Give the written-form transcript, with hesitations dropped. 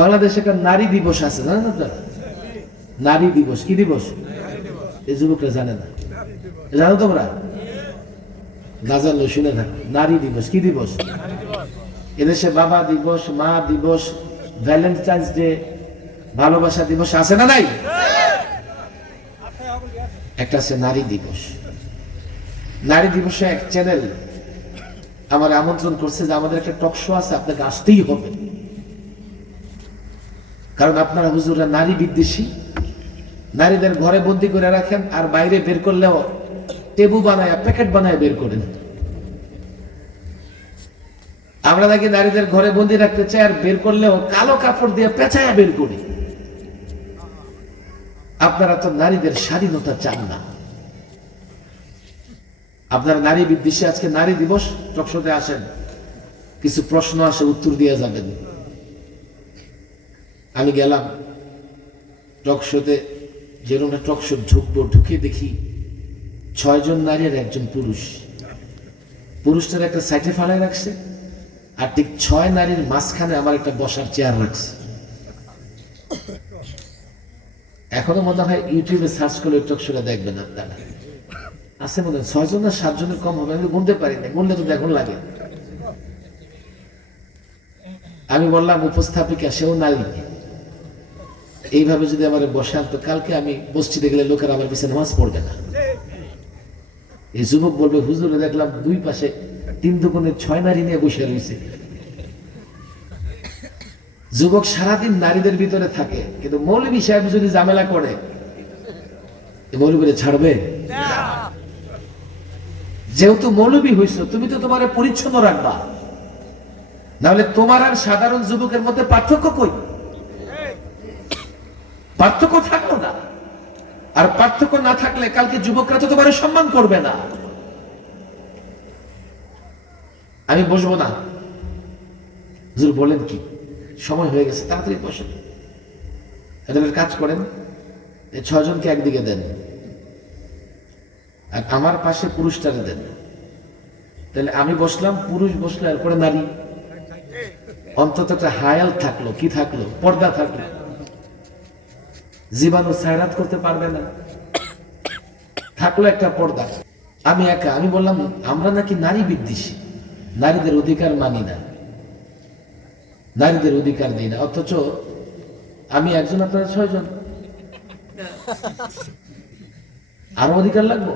বাংলাদেশে একটা নারী দিবস আছে, জানেন আপনারা? নারী দিবস কি দিবস? এই যুবকরা জানে না, জানো তোমরা? গাজাল শুনে থাকো। নারী দিবস কি দিবস? এদেশে বাবা দিবস, মা দিবস, ভ্যালেন্টাইন্স ডে, ভালোবাসা দিবস আছে না নাই? একটা আছে নারী দিবস। নারী দিবসে এক চ্যানেল আমার আমন্ত্রণ করছে যে আমাদের একটা টক শো আছে, আপনাকে আসতেই হবে, কারণ আপনারা হুজুররা নারী বিদ্বেষী, নারীদের ঘরে বন্দি করে রাখেন আর বাইরে বের করলেও টেবু বানায় প্যাকেট বানায় বের করেন। আমরা নাকি নারীদের ঘরে বন্দি রাখতে চাই আর বের করলেও কালো কাপড় দিয়ে পেঁচায়া বের করি। আপনারা তো নারীদের স্বাধীনতা চান না, আপনারা নারী বিদ্বেষী। আজকে নারী দিবস, টকশোতে আসেন, কিছু প্রশ্ন আসে, উত্তর দিয়ে যাবেন। আমি গেলাম টকশোতে, যেরকম টকশো ঢুকবো, ঢুকে দেখি 6 জন নারী আর 1 জন পুরুষ। পুরুষটার একটা সাইডে ফালায় রাখছে, আর ঠিক 6 নারীর মাঝখানে আমার একটা বসার চেয়ার রাখছে। এখনো মনে হয় ইউটিউবে সার্চ করলে টকশোটা দেখবেন আপনারা, আছে মনে হয় 6 জন না 7 জনের কম হবে, আমি গুনতে পারি না, গুনলে তো দেখুন লাগে। আমি বললাম উপস্থাপিকা, সেও নারী, এইভাবে যদি আমার বসান তো কালকে আমি মসজিদে গেলে লোকেরা আমার পিছনে নামাজ পড়বে না। এই যুবক বলবে হুজুরে দেখলাম 2 পাশে 3 দুগুণে 6 নারী নিয়ে বসে রয়েছে। যুবক সারাদিন নারীদের ভিতরে থাকে, কিন্তু মৌলভী সাহেব যদি ঝামেলা করে, মৌলভীরে ছাড়বে? যেহেতু মৌলভী হইছো, তুমি তো তোমার পরিচ্ছন্ন রাখবা, নাহলে তোমার আর সাধারণ যুবকের মধ্যে পার্থক্য কই? পার্থক্য থাকলো না, আর পার্থক্য না থাকলে কালকে যুবকরা তো তোমার সম্মান করবে না। আমি বসবো না। হুজুর বলেন কি? সময় হয়ে গেছে, তাড়াতাড়ি বসেন। এদের কাজ করেন, এই 6 জনকে একদিকে দেন আর আমার পাশে পুরুষটারে দেন। তাহলে আমি বসলাম, পুরুষ বসলো, এরপরে নারী। অন্তত একটা হায়াল থাকলো, কি থাকলো? পর্দা থাকলো, জীবাণু সায়রাত করতে পারবে না, থাকলো একটা পর্দা। আমি একা। আমি বললাম আমরা নাকি নারী বিদ্বেষী, নারীদের অধিকার মানি না, নারীদের অধিকার দিই না, অথচ আমি একজন, আপনারা 6 জন, আরো অধিকার লাগবো?